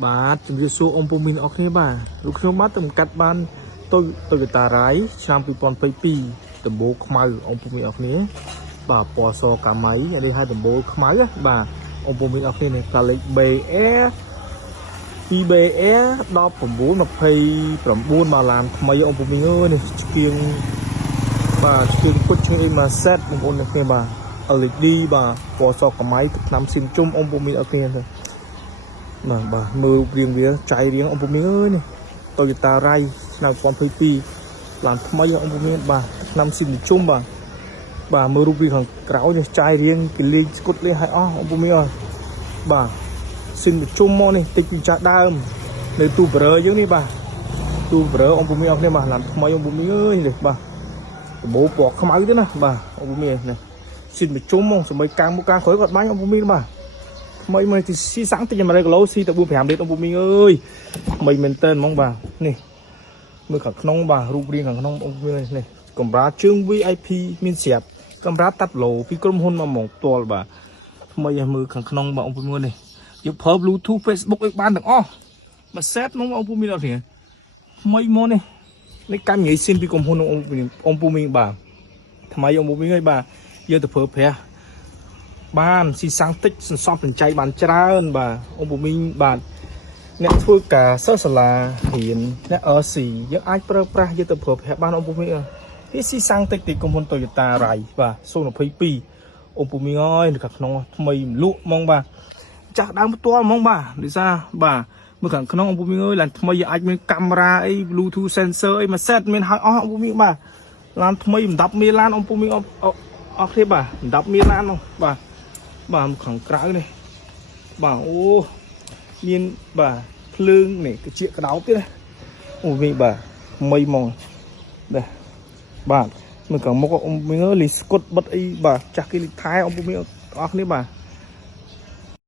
បាទជំរាបសួរអង្គពុំមីនអរគ្នាបាទលោកខ្ញុំបាទទៅកាត់បានទៅកតារ៉ៃឆ្នាំ2022ដំបូលខ្មៅអង្គពុំមីនអរគ្នាបាទពណ៌សកាមៃនេះឲ្យដំបូលខ្មៅបាទអង្គពុំមីនអរគ្នានេះកាលេខ BR 2BR 1929មកឡានថ្មីអង្គពុំមីនអើយនេះឆ្កៀងបាទឆ្កៀងពុតឆ្កៀងអីមកសេតបងប្អូនអ្នកគ្នាបាទ LED បាទពណ៌សកាមៃទឹកឆ្នាំស៊ីមជុំអង្គពុំមីនអរគ្នាទៅបាទមើលរៀងវាចៃរៀងអង្គពុំមានអើយនេះតូយតារ៉ៃឆ្នាំ2022ឡានថ្មីអង្គពុំមានបាទឆ្នាំស៊ីមជុំបាទមើលរូបរាងខាងក្រៅនេះចៃរៀងគេលេងស្គុតលេងឲ្យអស់អង្គពុំមានអើយបាទស៊ីមជុំមកនេះតិចពីចាស់ដើមនៅទូបរើយើងនេះបាទទូបរើអង្គពុំមានអស់គ្នាបាទឡានថ្មីអង្គពុំមានអើយនេះបាទដបោពណ៌ខ្មៅទេណាបាទអង្គពុំមាននេះស៊ីមជុំមកសម្បីកាំងមកកាំងក្រោយគាត់បាញ់អង្គពុំមានបាទថ្មីមកទីស៊ីសាំងតិច100គីឡូស៊ីទៅ4-5លីត្រអង្គពុំមីងអើយថ្មីមែនតើហ្មងបាទនេះមើលខាងក្នុងបាទរូបរាងខាងក្នុងអង្គពុំមីងនេះកម្រាលជើង VIP មានស្រាប់កម្រាលតាត់ឡូពីក្រុមហ៊ុនមកហ្មងផ្ទាល់បាទថ្មីឲ្យមើលខាងក្នុងបាទអង្គពុំមីងនេះយកប្រើ Bluetooth Facebook ឲ្យបានទាំងអស់មួយសេតហ្មងអង្គពុំមីងអត់ទេថ្មីមកនេះកម្មវិធីស៊ីនពីក្រុមហ៊ុនអង្គពុំមីងបាទថ្មីអង្គពុំមីងអើយបាទយកទៅប្រើប្រាស់បានស៊ីសាំងតិចសន្សំសំចៃបានច្រើនបាទអង្គពុំមីងបាទអ្នកធ្វើការសិស្សសាលារៀនអ្នកស៊ីយើងអាចប្រើប្រាស់យកទៅប្រើប្រាស់បានអង្គពុំមីងនេះស៊ីសាំងតិចទីក្រុមហ៊ុន Toyota Rai បាទ022អង្គពុំមីងអើយនៅខាងក្នុងថ្មីលក់ហ្មងបាទចាស់ដើមផ្ទាល់ហ្មងបាទដូចថាបាទមើលខាងក្នុងអង្គពុំមីងអើយឡានថ្មីអាចមានកាមេរ៉ាអី Bluetooth sensor អីមួយសេតមានឲ្យអស់អង្គពុំមីងបាទឡានថ្មី10មានឡានអង្គពុំមីងអស់គ្នាបាទ10មានឡានបាទបាទខាងក្រៅនេះបាទអូមានបាទភ្លើងនេះជាក្តោបទៀតណាអូវិញបាទថ្មីហ្មងនេះបាទមើលខាងមុខអង្គមីងលីស្គុតបិទអីបាទចាស់គេលីថែអង្គមីងអស់គ្នាបាទ